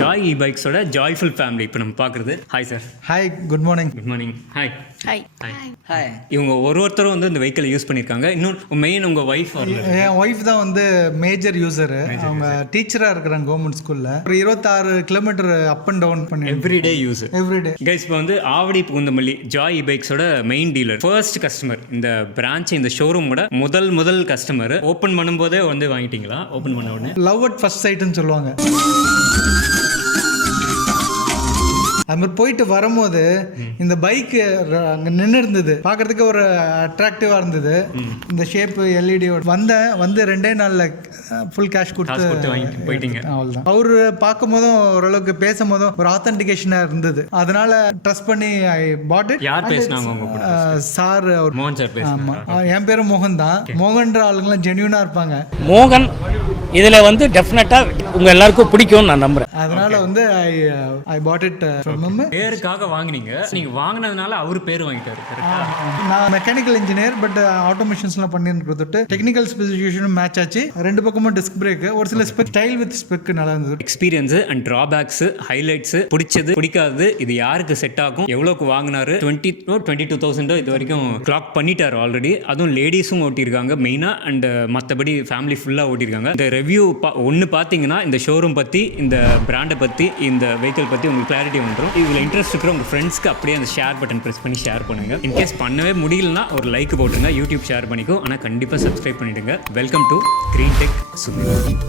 Joy இ-பைக்ஸோட joyful family இப்போ நம்ம பார்க்குறது. Hi sir. Hi, good morning. Good morning. Hi. Hi. Hi. இவங்க ஒருத்தரும் வந்து இந்த வெஹிக்கிள் யூஸ் பண்ணியிருக்காங்க. இன்னும் மெயின் உங்கள் ஒய்ஃப். என் ஒய்ஃப் தான் வந்து மேஜர் யூசரு. அவங்க டீச்சராக இருக்கிறாங்க கவர்மெண்ட் ஸ்கூலில். ஒரு 26 கிலோமீட்டர் அப் அண்ட் டவுன் பண்ணி எவ்ரிடே யூஸ். எவ்ரிடே. கைஸ் இப்போ வந்து ஆவடி பூந்தமல்லி ஜாய் இ-பைக்ஸோட மெயின் டீலர், ஃபர்ஸ்ட் கஸ்டமர், இந்த பிரான்ச், இந்த ஷோரூமோட முதல் கஸ்டமர். ஓப்பன் பண்ணும்போதே வந்து வாங்கிட்டீங்களா? ஓப்பன் பண்ண உடனே லவ் அட் ஃபர்ஸ்ட் சைட்னு சொல்லுவாங்க. அது மாதிரி போயிட்டு வரும்போது இந்த பைக் அங்கே நின்று இருந்தது, பார்க்கறதுக்கு ஒரு அட்ராக்டிவாக இருந்தது. இந்த ஷேப்பு எல்இடி வந்து 2 நாளில் ஃபுல் கேஷ் கொடுத்து போயிட்டீங்க. அவ்வளோதான். அவர் பார்க்கும் போதும் ஓரளவுக்கு பேசும் போதும் ஒரு ஆத்தென்டிகேஷனாக இருந்தது. அதனால ட்ரஸ்ட் பண்ணி ஐ பாட் இட். யார் பேசினாங்க உங்க கூட? சார், அவர் மோகன் சார் பேசுனாங்க. ஆமாம், என் பேரும் மோகன் தான். மோகன்ற ஆளுங்கெல்லாம் ஜென்யூனாக இருப்பாங்க. மோகன் இதில் வந்து டெஃபினட்டாக உங்கள் எல்லாருக்கும் பிடிக்கும்னு நான் நம்புகிறேன். அதனால வந்து ஐ பாட் இட் ஃப்ரம் ஹிம். பேருக்காக வாங்குனீங்க. நீங்க வாங்கினதுனால அவர் பேர் வாங்கிட்டாரு. நான் மெக்கானிக்கல் இன்ஜினியர், பட் ஆட்டோமேஷன்ஸ்லாம் பண்ணிட்டு டெக்னிக்கல் ஸ்பெசிஃபிகேஷனும் மேட்ச் ஆச்சு. 2 பக்கமும் டிஸ்க் பிரேக், ஒரு சில ஸ்டைல் வித் ஸ்பெக் நல்லா இருந்தது. எக்ஸ்பீரியன்ஸ் அண்ட் டிராபேக்ஸ், ஹைலைட்ஸ், பிடிச்சது பிடிக்காது, இது யாருக்கு செட் ஆகும், எவ்வளோக்கு வாங்கினாரு, 22,000 இது வரைக்கும் கிளாக் பண்ணிட்டாரு ஆல்ரெடி. அதுவும் லேடிஸும் ஓட்டியிருக்காங்க மெயினாக, அண்ட் மற்றபடி ஃபேமிலி ஃபுல்லாக ஓட்டியிருக்காங்க. இந்த ரிவ்யூ ஒன்று பார்த்தீங்கன்னா இந்த ஷோரூம் பற்றி, இந்த பிராண்டை பற்றி, இந்த வெஹிக்கிள் பற்றி உங்களுக்கு கிளாரிட்டி வந்துடும். இதில் இன்ட்ரெஸ்ட் இருக்கிற உங்கள் ஃப்ரெண்ட்ஸ்க்கு அப்படியே அந்த ஷேர் பட்டன் ப்ரெஸ் பண்ணி ஷேர் பண்ணுங்க. இன்கேஸ் பண்ணவே முடியலன்னா ஒரு லைக் போட்டுருங்க. யூடியூப் ஷேர் பண்ணிக்கோ, ஆனால் கண்டிப்பாக சப்ஸ்கிரைப் பண்ணிடுங்க. Welcome to Green Tech Sumit.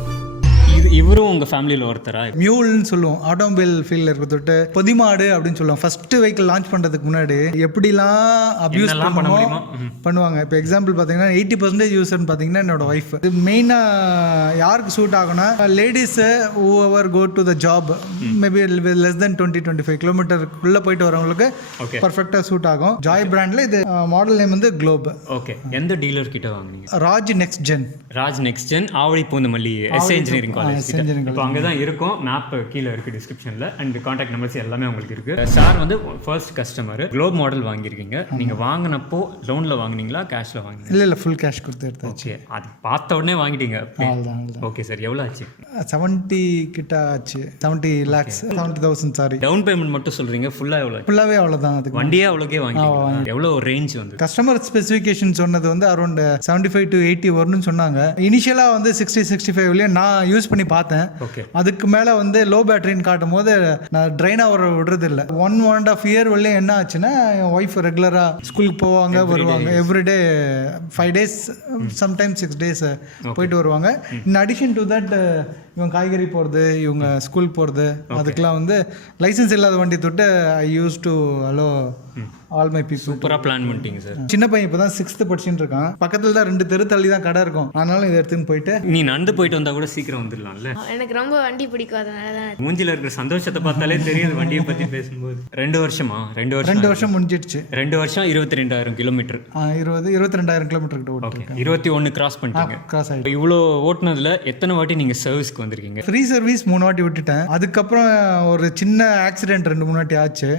இவரும் உங்கள் ஃபேமிலியில் ஒருத்தரா? மியூல்னு சொல்லுவோம், ஆட்டோமொபைல் ஃபீல்டில் இருக்கிறது. பொதிமாடு அப்படின்னு சொல்லுவோம். ஃபர்ஸ்ட் வெஹிக்கிள் லான்ச் பண்ணுறதுக்கு முன்னாடி எப்படிலாம் அப்யூஸ் பண்ணுவாங்க. இப்போ எக்ஸாம்பிள் பார்த்தீங்கன்னா 80% யூசர்னு பார்த்தீங்கன்னா என்னோட ஒய்ஃப். இது மெயினாக யாருக்கு சூட் ஆகும்னா ladies whoever go to the job, maybe less then 20-25 கிலோமீட்டருக்குள்ளே போயிட்டு வரவங்களுக்கு பர்ஃபெக்டாக சூட் ஆகும். ஜாய் பிராண்டில் இது மாடல் நேம் வந்து குளோப். ஓகே. எந்த டீலர் கிட்ட வாங்குனீங்க? Raj Next Gen. Raj Next Gen, Avadi Poonamallee SA engineering college. இப்போ அங்கே தான் இருக்கும். மேப் கீழே இருக்குது டிஸ்கிரிப்ஷனில், அண்ட் கான்டாக்ட் நம்பர்ஸ் எல்லாமே உங்களுக்கு இருக்குது. சார் வந்து ஃபர்ஸ்ட் கஸ்டமர். குளோப் மாடல் வாங்கியிருக்கீங்க. நீங்கள் வாங்கினப்போ லோனில் வாங்கினீங்களா, கேஷில் வாங்கினீங்க? இல்லை, ஃபுல் கேஷ் கொடுத்து எடுத்தாச்சு. அது பார்த்த உடனே வாங்கிட்டீங்க. அவ்வளோதான். Okay sir. எவ்வளோ ஆச்சு? 70 கிட்ட ஆச்சு. 70 lakhs, 70,000 சாரி. டவுன் பேமெண்ட் மட்டும் சொல்கிறீங்க, ஃபுல்லாக எவ்வளோ? ஃபுல்லாகவே அவ்வளோதான். அதுக்கு வண்டியே அவ்வளோக்கே வாங்கிட்டீங்க. எவ்வளோ ரேஞ்ச் வந்து? கஸ்டமர் ஸ்பெசிஃபிகேஷன் சொன்னது வந்து அரௌண்ட் 75 to 80 வரும்னு சொன்னாங்க. இனிஷியலாக வந்து 60-65 நான் யூஸ் பண்ணி பார்த்தேன். ஓகே. அதுக்கு மேலே வந்து லோ பேட்டரின்னு காட்டும் போது நான் ட்ரைன் ஆகிற விடுறது இல்லை. 1.5 year வரலையும் என்ன ஆச்சுன்னா, என் ஒய்ஃப் ரெகுலராக ஸ்கூலுக்கு போவாங்க, வருவாங்க. எவ்ரிடே 5 days, சம்டைம்ஸ் 6 days போயிட்டு வருவாங்க. இன் அடிஷன் டு தட் இவங்க காய்கறி போகிறது, இவங்க ஸ்கூல் போகிறது, அதுக்கெலாம் வந்து லைசன்ஸ் இல்லாத வண்டி தொட்டு I used to allow all my people. சூப்பராக பிளான் பண்ணிட்டீங்க சார். சின்ன பையன் இப்போ தான் 6th படிச்சுட்டு இருக்கான். பக்கத்தில் தான் 2 தெரு தள்ளி தான் கடை இருக்கும். ஆனாலும் இதை எடுத்துன்னு போயிட்டு நீ நடந்து போயிட்டு வந்தால் கூட சீக்கிரம் வந்துடலாம்ல. எனக்கு ரொம்ப வண்டி பிடிக்கும், அதனால தான். மூஞ்சில இருக்கிற சந்தோஷத்தை பார்த்தாலே தெரியுது வண்டியை பற்றி பேசும்போது. 2 வருஷமா? 2 வருஷம் முடிஞ்சிடுச்சு. 2 வருஷம் 22,000 கிலோமீட்டர். 22,000 கிலோமீட்டர் கிட்ட ஓட்டிருக்கேன். 21 கிராஸ் பண்ணிட்டீங்க. கிராஸ் ஆகிட்டு இவ்வளோ ஓட்டுனதுல எத்தனை வாட்டி நீங்கள் சர்வீஸ்க்கு வந்திருக்கீங்க? ஃப்ரீ சர்வீஸ் 3 வாட்டி விட்டுட்டேன். அதுக்கப்புறம் ஒரு சின்ன ஆக்சிடென்ட் 2-3 வாட்டி ஆச்சு.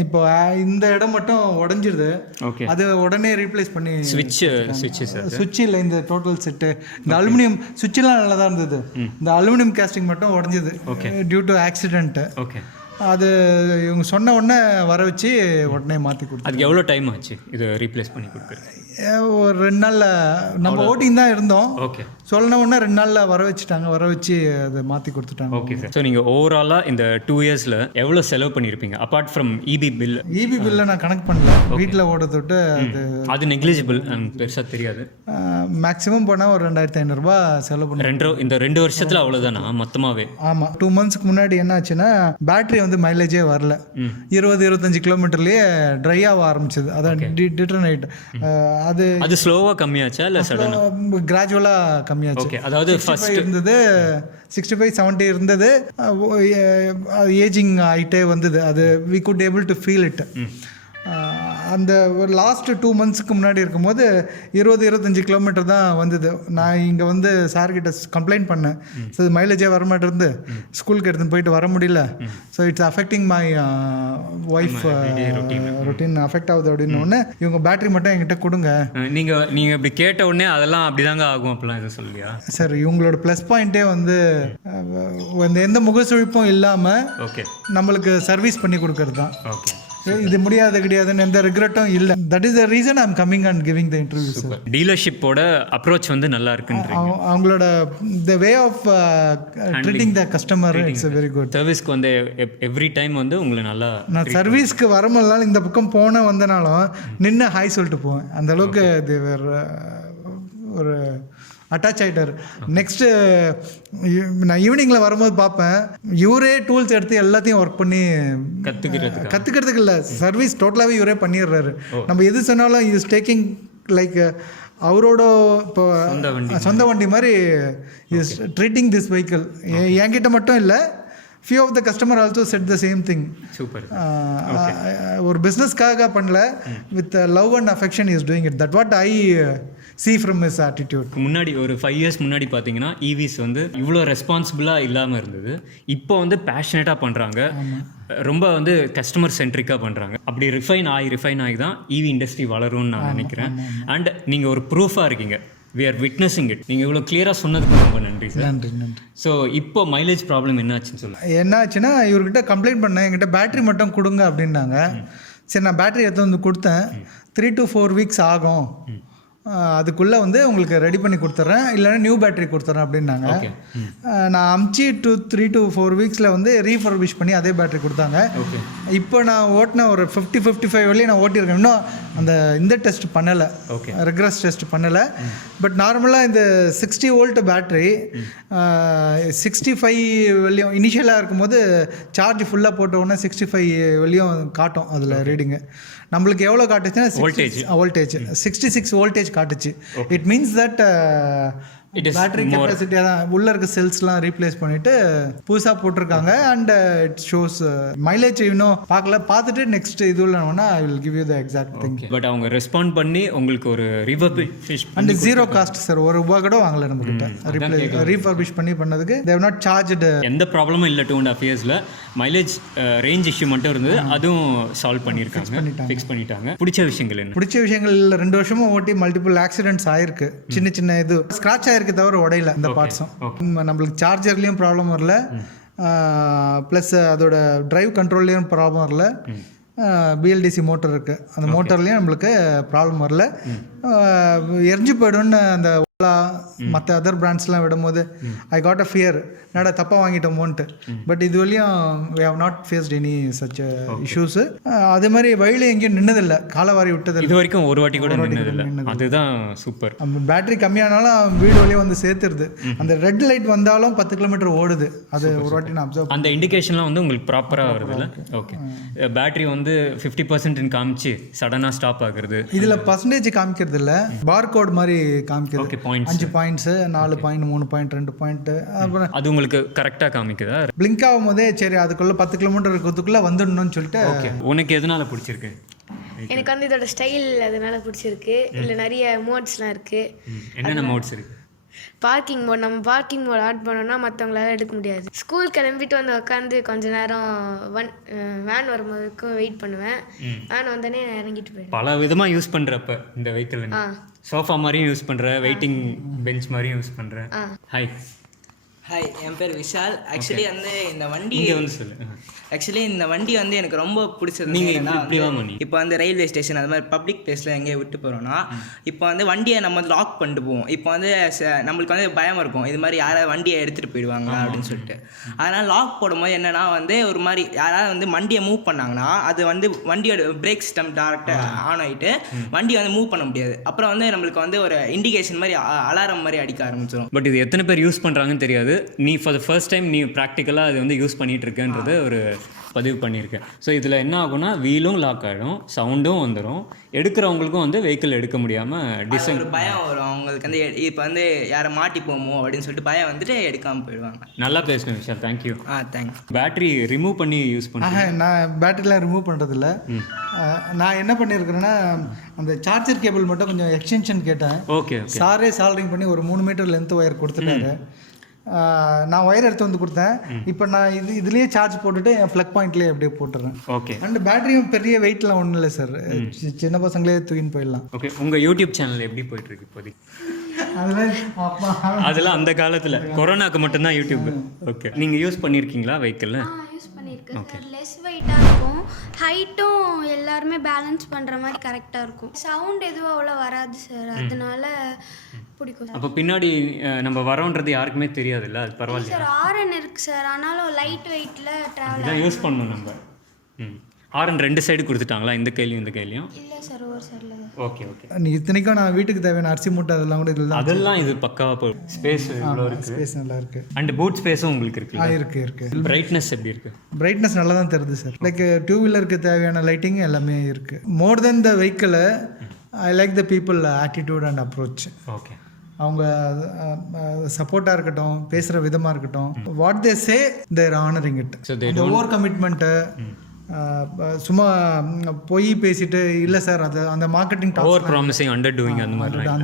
இப்போ இந்த இடம் மட்டும் உடஞ்சிருது. ஓகே. அது உடனே ரீப்ளேஸ் பண்ணி சுவிட்ச் இல்லை, இந்த டோட்டல் செட்டு. இந்த அலுமினியம் சுவிட்செல்லாம் நல்லா தான் இருந்தது. இந்த அலுமினியம் கேஸ்டிங் மட்டும் உடஞ்சிது டியூ டு ஆக்சிடென்ட். ஓகே. அது இவங்க சொன்ன உடனே வர வச்சு உடனே மாற்றி கொடுத்து. அதுக்கு எவ்வளோ டைம் ஆச்சு இதை ரீப்ளேஸ் பண்ணி கொடுக்குறது? ஒரு 2 நாளில் நம்ம ஓட்டிங் தான் இருந்தோம். ஓகே. சொன்ன உடனே 2 நாளில் வர வச்சுட்டாங்க. வர வச்சு அதை மாற்றி கொடுத்துட்டாங்க. Okay sir. ஸோ நீங்கள் ஓவராலாக இந்த 2 இயர்ஸில் எவ்வளோ செலவு பண்ணியிருப்பீங்க apart from EB bill? EB பில்லை நான் கணக்கு பண்ணல. வீட்டில் ஓட தொட்டு அது நெக்லிஜிபிள், பெருசாக தெரியாது. மேக்ஸிமம் போனால் ஒரு 2,500 செலவு பண்ணி இந்த 2 வருஷத்தில் அவ்வளோதானா மொத்தமாகவே? ஆமாம். 2 monthsக்கு முன்னாடி என்ன ஆச்சுன்னா, பேட்டரி வந்து மைலேஜே வரல. 20-25 கிலோமீட்டர்லேயே ட்ரை ஆக ஆரம்பிச்சது. அதான் டிட்டர்னைட். அது ஸ்லோவாக கம்மியாச்சா இல்லை சடனாக? கிராஜுவலாக கம்மியாச்சு. ஓகே. அதாவது ஃபர்ஸ்ட் இருந்தது 65-70 இருந்தது. ஏஜிங் ஆகிட்டே வந்தது. அது we could able to feel it. அந்த ஒரு லாஸ்ட் 2 monthsக்கு முன்னாடி இருக்கும்போது 20-25 கிலோமீட்டர் தான் வந்தது. நான் இங்கே வந்து சார்கிட்ட கம்ப்ளைண்ட் பண்ணேன். ஸோ மைலேஜே வரமாட்டேருந்து, ஸ்கூலுக்கு எடுத்துன்னு போயிட்டு வர முடியல. So it's affecting my wife routine affect ஆகுது அப்படின்னு ஒன்று. இவங்க பேட்டரி மட்டும் என்கிட்ட கொடுங்க. நீங்கள் இப்படி கேட்ட உடனே அதெல்லாம் அப்படிதாங்க ஆகும் அப்படிலாம் எதுவும் சொல்லியா? சார் இவங்களோட ப்ளஸ் பாயிண்ட்டே வந்து எந்த முகசுழிப்பும் இல்லாமல் ஓகே நம்மளுக்கு சர்வீஸ் பண்ணி கொடுக்கறது தான். ஓகே, இது முடியாது கிடையாதுன்னு எந்த ரிக்ரெட்டும் இல்லை. That is the reason I am coming and giving the interview sir. டீலர்ஷிப்போட அப்ரோச் வந்து நல்லா இருக்குன்றீங்க. அவங்களோட the way of treating the customer it's very good. சர்வீஸ்க்கு வந்து எவ்ரி டைம் வந்து உங்களை நல்லா நான் சர்வீஸ்க்கு வரமெல்லாம் இந்த பக்கம் போன வந்தனாலும் நின்று ஹாய் சொல்லிட்டு போவேன். அந்த அளவுக்கு இது ஒரு அட்டாச் ஆகிட்டார். நெக்ஸ்ட்டு நான் ஈவினிங்கில் வரும்போது பார்ப்பேன், இவரே டூல்ஸ் எடுத்து எல்லாத்தையும் ஒர்க் பண்ணி கற்றுக்கிறதுக்கு இல்லை, சர்வீஸ் டோட்டலாகவே இவரே பண்ணிடுறாரு. நம்ம எது சொன்னாலும் இஸ் டேக்கிங் லைக் அவரோட இப்போ சொந்த வண்டி மாதிரி இஸ் ட்ரீட்டிங் திஸ் வெஹிக்கிள். என்கிட்ட மட்டும் இல்லை, few of the customer also said the same thing. Super. ஒரு பிஸ்னஸ்க்காக பண்ணல, with love and affection is doing it. That what I see from his attitude. முன்னாடி ஒரு 5 years முன்னாடி பார்த்தீங்கன்னா EVs வந்து இவ்வளோ ரெஸ்பான்சிபிளாக இல்லாமல் இருந்தது. இப்போ வந்து பேஷனேட்டாக பண்ணுறாங்க, ரொம்ப வந்து கஸ்டமர் சென்ட்ரிக்காக பண்ணுறாங்க. அப்படி ரிஃபைன் ஆகி தான் EV இண்டஸ்ட்ரி வளரும்னு நான் நினைக்கிறேன். அண்ட் நீங்கள் ஒரு ப்ரூஃபாக இருக்கீங்க. we are witnessing it. நீங்கள் இவ்வளோ கிளியராக சொன்னதுக்கு ரொம்ப நன்றி சார். நன்றி. ஸோ இப்போ மைலேஜ் ப்ராப்ளம் என்ன ஆச்சுன்னு சொல்லுங்கள். என்ன ஆச்சுன்னா, இவர்கிட்ட கம்ப்ளைண்ட் பண்ணேன், என்கிட்ட பேட்டரி மட்டும் கொடுங்க அப்படின்னாங்க. சரி, நான் பேட்டரி எடுத்து வந்து கொடுத்தேன். 3 to 4 weeks ஆகும், அதுக்குள்ளே வந்து உங்களுக்கு ரெடி பண்ணி கொடுத்துட்றேன், இல்லைன்னா நியூ பேட்டரி கொடுத்துட்றேன் அப்படின்னாங்க. நான் அமுச்சு 3 to 4 weeksல வந்து ரீஃபர்பிஷ் பண்ணி அதே பேட்டரி கொடுத்தாங்க. இப்போ நான் ஓட்டின ஒரு 50-55 வரையும் நான் ஓட்டியிருக்கேன். இன்னும் இந்த டெஸ்ட் பண்ணலை, ரெக்ரஸ் டெஸ்ட் பண்ணலை. பட் நார்மலாக இந்த 60 volt பேட்டரி 65 வரையும் இனிஷியலாக இருக்கும்போது சார்ஜ் ஃபுல்லாக போட்ட உடனே 65 வரையும் காட்டும் அதில் ரீடிங்கு. நம்மளுக்கு எவ்வளோ காட்டுச்சுன்னா வோல்டேஜ் 66 voltage காட்டுச்சு. It means that battery capacity தான் உள்ள இருக்க செல்ஸ்லாம் ரீப்ளேஸ் பண்ணிட்டு புதுசாக போட்டிருக்காங்க. அண்ட் இட் ஷோஸ் மைலேஜ் இன்னும் பார்த்துட்டு நெக்ஸ்ட் இதுல I will give you the exact thing. But அவங்க ரெஸ்பாண்ட் பண்ணி உங்களுக்கு ஒரு refurbish and zero cost sir, ₹1 கூட வாங்கல நம்ம கிட்ட. ரீஃபர்பிஷ் பண்ணதுக்கு they have not charged. எந்த ப்ராப்ளமும் இல்லை. 2.5 yearsல மைலேஜ் ரேஞ்ச் இஷ்யூ மட்டும் இருந்தது, அதுவும் சால்வ் பண்ணியிருக்காங்க, ஃபிக்ஸ் பண்ணிட்டாங்க. பிடிச்ச விஷயங்கள் என்ன? பிடிச்ச விஷயங்கள் 2 வருஷமும் ஓட்டி மல்டிபிள் ஆக்சிடென்ட்ஸ் ஆயிருக்கு. சின்ன இது ஸ்க்ராட்ச் ஆயிருக்கு, தவிர உடையில இந்த பார்ட்ஸும். நம்மளுக்கு சார்ஜர்லேயும் ப்ராப்ளம் வரல, ப்ளஸ் அதோட டிரைவ் கண்ட்ரோல்லையும் ப்ராப்ளம் வரல. BLDC மோட்டர் இருக்குது, அந்த மோட்டர்லேயும் நம்மளுக்கு ப்ராப்ளம் வரல. எரிஞ்சு போய்டும்னு அந்த ஓலா மற்ற அதர் பிராண்ட்ஸ்லாம் விடும்போது ஐ காட் அ ஃபியர், என்னடா தப்பாக வாங்கிட்டோமோன்ட்டு. பட் இது வரையும் we have not faced any such issues. அதே மாதிரி வழியில் எங்கேயும் நின்னதில்லை, காலவாரி விட்டதில்லை இது வரைக்கும், ஒரு வாட்டி கூட நின்னதில்லை. அதுதான் சூப்பர். பேட்டரி கம்மியானாலும் வீடு வழியே வந்து சேர்த்துருது. அந்த ரெட் லைட் வந்தாலும் 10 கிலோமீட்டர் ஓடுது. அது ஒரு வாட்டி நான் அப்சர்வ். அந்த இண்டிகேஷன்லாம் வந்து உங்களுக்கு ப்ராப்பராக வருது இல்லை? ஓகே. பேட்டரி வந்து 50% காமிச்சு சடனாக ஸ்டாப் ஆகுறது. இதில் பர்சன்டேஜ் காமிக்கிறது இல்லை, பார் கோட் மாதிரி காமிக்கிறது. 5 பாயிண்ட்ஸ், 4 பாயிண்ட், 3 பாயிண்ட், 2 பாயிண்ட். அப்புறம் அது உங்களுக்கு கரெக்டாக காமிக்குதா? பிளிங்க் ஆகும் போதே சரி அதுக்குள்ள 10 கிலோமீட்டர் இருக்கிறதுக்குள்ள வந்துடணும்னு சொல்லிட்டு. ஓகே. உனக்கு எதனால பிடிச்சிருக்கு? எனக்கு வந்து இதோட ஸ்டைல் அதனால பிடிச்சிருக்கு. இல்லை நிறைய மோட்ஸ்லாம் இருக்கு. என்னென்ன மோட்ஸ் இருக்கு? பார்க்கிங் மோட், நம்ம பார்க்கிங் மோட் ஆட் பண்ணோம்னா மற்றவங்களால எடுக்க முடியாது. ஸ்கூல் கிளம்பிட்டு வந்து உட்காந்து கொஞ்ச நேரம் வேன் வரும்போதுக்கும் வெயிட் பண்ணுவேன். வேன் வந்தோடனே நான் இறங்கிட்டு போயிடுவேன். பல விதமாக யூஸ் பண்ணுறப்ப இந்த வெஹிக்கிள் சோஃபா மாதிரியும் யூஸ் பண்ணுறேன், வெயிட்டிங் பெஞ்ச் மாதிரியும் யூஸ் பண்ணுறேன். ஹாய், என் பேர் விஷால். ஆக்சுவலி வந்து இந்த வண்டி இந்த வண்டி வந்து எனக்கு ரொம்ப பிடிச்சது. இப்போ வந்து ரயில்வே ஸ்டேஷன் அது மாதிரி பப்ளிக் பிளேஸில் எங்கேயே விட்டு போகிறோன்னா இப்போ வந்து வண்டியை நம்ம லாக் பண்ணிட்டு போவோம். இப்போ வந்து நம்மளுக்கு வந்து பயம் இருக்கும், இது மாதிரி யாராவது வண்டியை எடுத்துகிட்டு போயிடுவாங்க அப்படின்னு சொல்லிட்டு. அதனால் லாக் போடும்போது என்னென்னா வந்து ஒரு மாதிரி யாராவது வந்து வண்டியை மூவ் பண்ணாங்கன்னா அது வந்து வண்டியோட பிரேக் சிஸ்டம் டேரெக்டாக ஆன் ஆகிட்டு வண்டியை வந்து மூவ் பண்ண முடியாது. அப்புறம் வந்து நம்மளுக்கு வந்து ஒரு இண்டிகேஷன் மாதிரி அலாரம் மாதிரி அடிக்க ஆரம்பிச்சிடும். பட் இது எத்தனை பேர் யூஸ் பண்ணுறாங்கன்னு தெரியாது. நீ ஃபார் த ஃபர்ஸ்ட் டைம் நீ ப்ராக்டிக்கலாக அது வந்து யூஸ் பண்ணிகிட்டு இருக்கேன்றது ஒரு பதிவு பண்ணியிருக்கேன். ஸோ இதில் என்ன ஆகும்னா வீலும் லாக் ஆகிடும், சவுண்டும் வந்துடும், எடுக்கிறவங்களுக்கும் வந்து வெஹிக்கிள் எடுக்க முடியாமல் டிசைன் ஒரு பயம் வரும் அவங்களுக்கு. வந்து இப்போ வந்து யாரை மாட்டி போமோ அப்படின்னு சொல்லிட்டு பயம் வந்துட்டு எடுக்காமல் போயிடுவாங்க. நல்லா பேசணும் Vishal, thank you. Thanks. Battery remove பண்ணி யூஸ் பண்ணுறேன். நான் பேட்டரிலாம் ரிமூவ் பண்ணுறதில்ல. நான் என்ன பண்ணியிருக்கிறேன்னா அந்த சார்ஜர் கேபிள் மட்டும் கொஞ்சம் எக்ஸ்டென்ஷன் கேட்டேன். ஓகே, சாரே சால்டரிங் பண்ணி ஒரு 3 மீட்டர் லென்த் ஒயர் கொடுத்துட்டாரு. நான் ஒயர் எடுத்து வந்து கொடுத்தேன். இப்போ நான் இதுலேயே சார்ஜ் போட்டுட்டு என் ப்ளக் பாயிண்ட்லேயே அப்படியே போட்டுறேன். ஓகே. அண்ட் பேட்டரியும் பெரிய வெயிட்லாம் ஒன்றும் இல்லை சார், சின்ன பசங்களே தூக்கின்னு போயிடலாம். ஓகே. உங்கள் யூடியூப் சேனல் எப்படி போயிட்டுருக்கு இப்போதைக்கு? அதெல்லாம் அந்த காலத்தில் கொரோனாக்கு மட்டும்தான் யூடியூப். ஓகே. நீங்கள் யூஸ் பண்ணியிருக்கீங்களா வெஹிக்கிள்? யூஸ் பண்ணியிருக்கேன் சார். லெஸ் வெயிட்டாக இருக்கும், ஹைட்டும் எல்லாருமே பேலன்ஸ் பண்ணுற மாதிரி கரெக்டாக இருக்கும். சவுண்ட் எதுவும் அவ்வளோ வராது சார், அதனால பிடிக்கும். அப்போ பின்னாடி நம்ம வரோன்றது யாருக்குமே தெரியாதுல்ல, அது பரவாயில்ல சார். ஆர்என் இருக்குது சார், ஆனாலும் லைட் வெயிட்டில் ட்ராவல் தான் யூஸ் பண்ணணும் நம்ம. ஆர்என் 2 சைடு கொடுத்துட்டாங்களா, இந்த கையிலையும் இந்த கையிலையும்? இல்லை சார், ஒரு சைடில். Okay okay. இத்தனைக்கும் நான் வீட்டுக்கு தேவையான அரிசி மூட்டை அதெல்லாம் கூட இதில் தான். அதெல்லாம் இது பக்காவாக போகும். ஸ்பேஸ் இவ்வளோ இருக்குது, ஸ்பேஸ் நல்லா இருக்குது. அண்ட் பூட் ஸ்பேஸும் உங்களுக்கு இருக்குது. இருக்குது. பிரைட்னஸ் எப்படி இருக்குது? பிரைட்னஸ் நல்லா தான் தெரியுது சார். லைக் 2 வீலருக்கு தேவையான லைட்டிங் எல்லாமே இருக்குது. More then the vehicle, I like the people attitude and approach. Okay. அவங்க சப்போர்ட்டாக இருக்கட்டும், பேசுகிற விதமாக இருக்கட்டும், what they say they're honouring it. இந்த ஓவர் கமிட்மெண்ட்டு, சும்மா போய் பேசிட்டு இல்லை சார் அது அந்த marketing over promising, under doing அந்த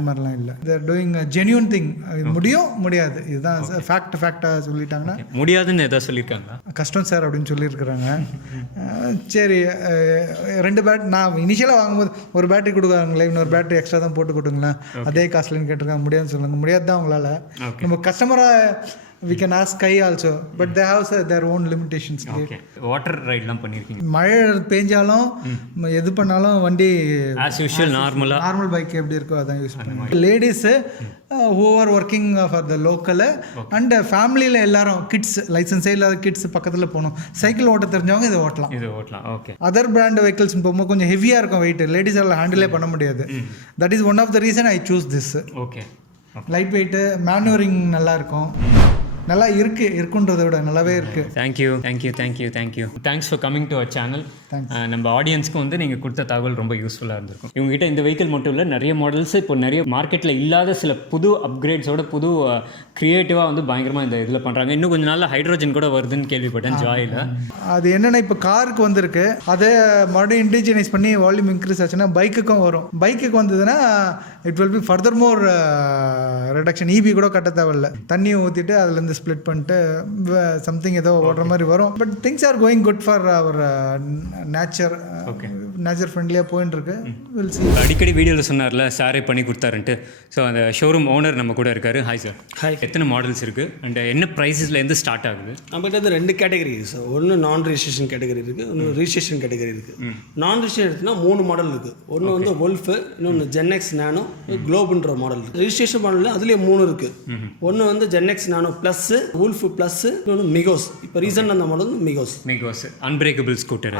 மாதிரிலாம் இல்லை. They're doing genuine thing. முடியும் முடியாது இதுதான் ஃபேக்டாக சொல்லிட்டாங்கன்னா. முடியாதுன்னு எதாவது சொல்லியிருக்காங்க? கஷ்டம் சார் அப்படின்னு சொல்லியிருக்கிறாங்க. சரி, 2 பேட்டரி நான் இனிஷியலாக வாங்கும்போது ஒரு பேட்டரி கொடுக்குறாங்களே, இன்னொரு பேட்டரி எக்ஸ்ட்ரா தான் போட்டு கொடுங்களேன், அதே காஸ்ட்லின்னு கேட்டிருக்காங்க. முடியாதுன்னு சொல்லுங்கள். முடியாது தான் உங்களால். நம்ம கஸ்டமராக we can ask Sky also, but they have their own limitations. Okay. Water ரைட்லாம் பண்ணியிருக்கீங்க? மழை பெஞ்சாலும் எது பண்ணாலும் வண்டி ஆஸ் யூஷுவல் நார்மல் பைக் எப்படி இருக்கோ அதான் யூஸ் பண்ணுவாங்க. Ladies who are working for the local and ஃபேமிலியில் எல்லாரும் கிட்ஸ், லைசன்ஸே இல்லாத கிட்ஸ் பக்கத்தில் போகணும், சைக்கிள் ஓட்ட தெரிஞ்சவங்க இதை ஓட்டலாம். ஓகே. அதர் பிராண்ட் வெஹிக்கிள்ஸ் போகும்போது கொஞ்சம் ஹெவியாக இருக்கும் வெயிட், லேடிஸால் ஹேண்டிலே பண்ண முடியாது. That is one of the reason I choose this. Okay. Light weight, manoeuvring நல்லா இருக்கும். நல்லா இருக்குன்றதை விட நல்லாவே இருக்குது. Thank you. Thanks for coming to our channel. நம்ம ஆடியன்ஸ்க்கு வந்து நீங்கள் கொடுத்த தகவல் ரொம்ப யூஸ்ஃபுல்லாக இருந்திருக்கும். இவங்ககிட்ட இந்த வெஹிக்கிள் மட்டும் இல்லை, நிறைய மாடல்ஸ் இப்போ நிறைய மார்க்கெட்டில் இல்லாத சில புது அப்கிரேட்ஸோட புது க்ரியேட்டிவாக வந்து பயங்கரமாக இந்த இதில் பண்ணுறாங்க. இன்னும் கொஞ்சம் நாளில் ஹைட்ரோஜன் கூட வருதுன்னு கேள்விப்பட்டேன் ஜாயில். அது என்னென்னா இப்போ காருக்கு வந்திருக்கு, அதை மறுபடியும் இண்டிஜினைஸ் பண்ணி வால்யூம் இன்க்ரீஸ் ஆச்சுன்னா பைக்குக்கும் வரும். பைக்குக்கு வந்ததுன்னா it will be further more reduction. EB கூட கட்ட தேவையில்லை, தண்ணியை ஊற்றிட்டு அதுலேருந்து ஸ்ப்ளிட் பண்ணிட்டு சம்திங் ஏதோ ஓடுற மாதிரி வரும். But things are going good for our nature ஃப்ரெண்ட்லியாக போயின்னு இருக்கு. Will see. அடிக்கடி வீடியோவில் சொன்னார்ல சாரே பண்ணி கொடுத்தாருன்ட்டு. ஸோ அந்த ஷோரூம் ஓனர் நம்ம கூட இருக்காரு. Hi sir. ஹாய். எத்தனை மாடல்ஸ் இருக்குது அண்ட் என்ன ப்ரைஸஸ்லேருந்து ஸ்டார்ட் ஆகுது? நம்மகிட்ட வந்து 2 கேட்டகரி இருக்குது சார். ஒன்று நான் ரிஜிஸ்ட்ரேஷன் கேட்டகரி இருக்குது, ஒன்று ரிஜிஸ்ட்ரேஷன் கேட்டகரி இருக்குது. நான் ரிஜிஸ்ட்ரேஷன் எடுத்துனா 3 மாடல் இருக்குது. ஒன்று வந்து வொல்ஃபு, இன்னொன்று ஜென்எக்ஸ் நானோ, குளோபுன்ற மாடல் இருக்குது. ரிஜிஸ்ட்ரேஷன் மாடலில் அதுலேயே 3 இருக்குது. ஒன்று வந்து ஜென்எக்ஸ் நானோ ப்ளஸ்ஸு, வொல்ஃப் ப்ளஸ்ஸு, இன்னொன்று மிகோஸ். இப்போ ரீசெண்டாக அந்த மாடல் வந்து மிகோஸ் அன்பிரேக்கபிள் ஸ்கூட்டர்.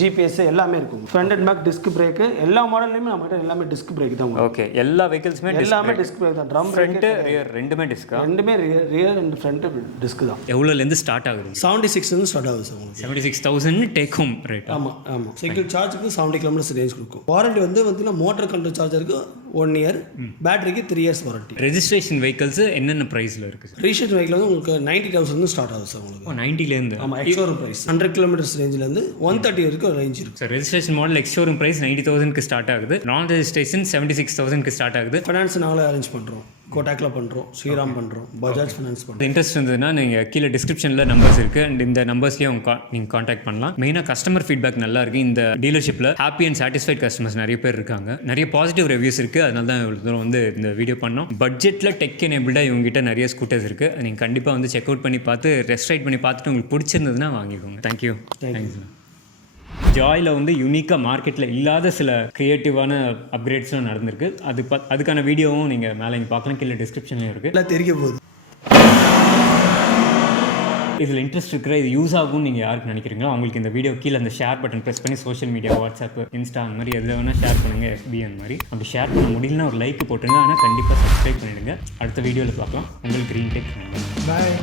ஜிபிஎஸ் எல்லாமே இருக்கும். Front and back disc brake எல்லா மாடல்லையுமே நம்மகிட்ட எல்லாமே டிஸ்க் பிரேக் தான். ஓகே. எல்லா வெஹிக்கிள்ஸுமே எல்லாமே டிஸ்க் பிரேக் தான். ட்ரம் ஃப்ரண்ட் ரியர் ரெண்டுமே டிஸ்கா? ரெண்டுமே ரியர் அண்ட் ஃப்ரண்ட் டிஸ்க் தான். எவ்வளோலேருந்து ஸ்டார்ட் ஆகுது? 76 ஸ்டார்ட் ஆகுது சார். 76,000 take home rate. ஆமாம். சைக்கிள் சார்ஜுக்கு 70 கிலோமீட்டர்ஸ் ரேஞ்ச் கொடுக்கும். வாரண்டி வந்து பார்த்தீங்கன்னா மோட்டர் கண்ட்ரோல் சார்ஜருக்கு 1 இயர், பேட்டரிக்கு 3 இயர்ஸ் வாரண்டி. ரெஜிஸ்ட்ரேஷன் வெஹிக்கிள்ஸ் என்னென்ன ப்ரைஸில் இருக்குது? ரிஜிஸ்ட்ரேஷன் வெஹிக்கிள் வந்து உங்களுக்கு 90,000 ஸ்டார்ட் ஆகுது சார் உங்களுக்கு. 90லேருந்து? ஆமாம். எக்ஸ்ஷோரூம் ப்ரைஸ் 100 கிலோமீட்டர்ஸ் ரேஞ்சிலேருந்து 130 வரைக்கும் ரேஞ்ச் இருக்குது sir. Registration model ex showroom price 90,000க்கு ஸ்டார்ட் ஆகுது. நான் ரெஜிஸ்ட்ரேஷன் 76,000க்கு ஸ்டார்ட் ஆகுது. ஃபைனான்ஸ் நாங்களே அரேஞ்ச் பண்ணுறோம். கோட்டாக்கில் பண்ணுறோம், ஸ்ரீராம் பண்ணுறோம், பஜாஜ் ஃபைனான்ஸ் பண்ணுறோம். இன்ட்ரெஸ்ட் இருந்ததுன்னா நீங்கள் கீழே டிஸ்கிரிப்ஷனில் நம்பர்ஸ் இருக்குது அண்ட் இந்த நம்பர்ஸ்லேயே நீங்கள் காண்டாக்ட் பண்ணலாம். மெயினாக கஸ்டமர் ஃபீட்பேக் நல்லா இருக்குது. இந்த டீலர்ஷிப்பில் ஹாப்பி அண்ட் சாட்டிஸ்ஃபைட் கஸ்டமர்ஸ் நிறைய பேர் இருக்காங்க. நிறைய பாசிட்டிவ் ரிவ்யூஸ் இருக்குது. அதனால தான் இவ்வளோ தூரம் வந்து இந்த வீடியோ பண்ணோம். பட்ஜெட்டில் டெக் எனேபிள்டாக இவங்ககிட்ட நிறைய ஸ்கூட்டர்ஸ் இருக்குது. நீங்கள் கண்டிப்பாக வந்து செக் அவுட் பண்ணி பார்த்து ரெஸ்ட் ரைட் பண்ணி பார்த்துட்டு உங்களுக்கு பிடிச்சிருந்ததுன்னா வாங்கிக்கோங்க. தேங்க்யூ. ஜாயில் வந்து யூனிக்காக மார்க்கெட்டில் இல்லாத சில க்ரியேட்டிவான அப்கிரேட்ஸ்லாம் நடந்திருக்கு. அதுக்கான வீடியோவும் நீங்கள் மேலே இங்கே பார்க்கலாம், கீழே டிஸ்கிரிப்ஷன்லேயும் இருக்குது. எல்லாம் தெரிய போகுது. இதில் இன்ட்ரெஸ்ட் இருக்கிற இது யூஸ் ஆகும்னு நீங்கள் யாருக்கு நினைக்கிறீங்களோ அவங்களுக்கு இந்த வீடியோ கீழே அந்த ஷேர் பட்டன் ப்ரெஸ் பண்ணி சோஷியல் மீடியா, வாட்ஸ்அப், இன்ஸ்டா அந்த மாதிரி எதில் வேணால் ஷேர் பண்ணுங்கள். FB அந்த மாதிரி அப்படி ஷேர் பண்ண முடியலன்னா ஒரு லைக் போட்டுருங்க. ஆனால் கண்டிப்பாக சப்ஸ்கிரைப் பண்ணிவிடுங்க. அடுத்த வீடியோவில் பார்க்கலாம். உங்களுக்கு க்ரீன் டெக். பாய்.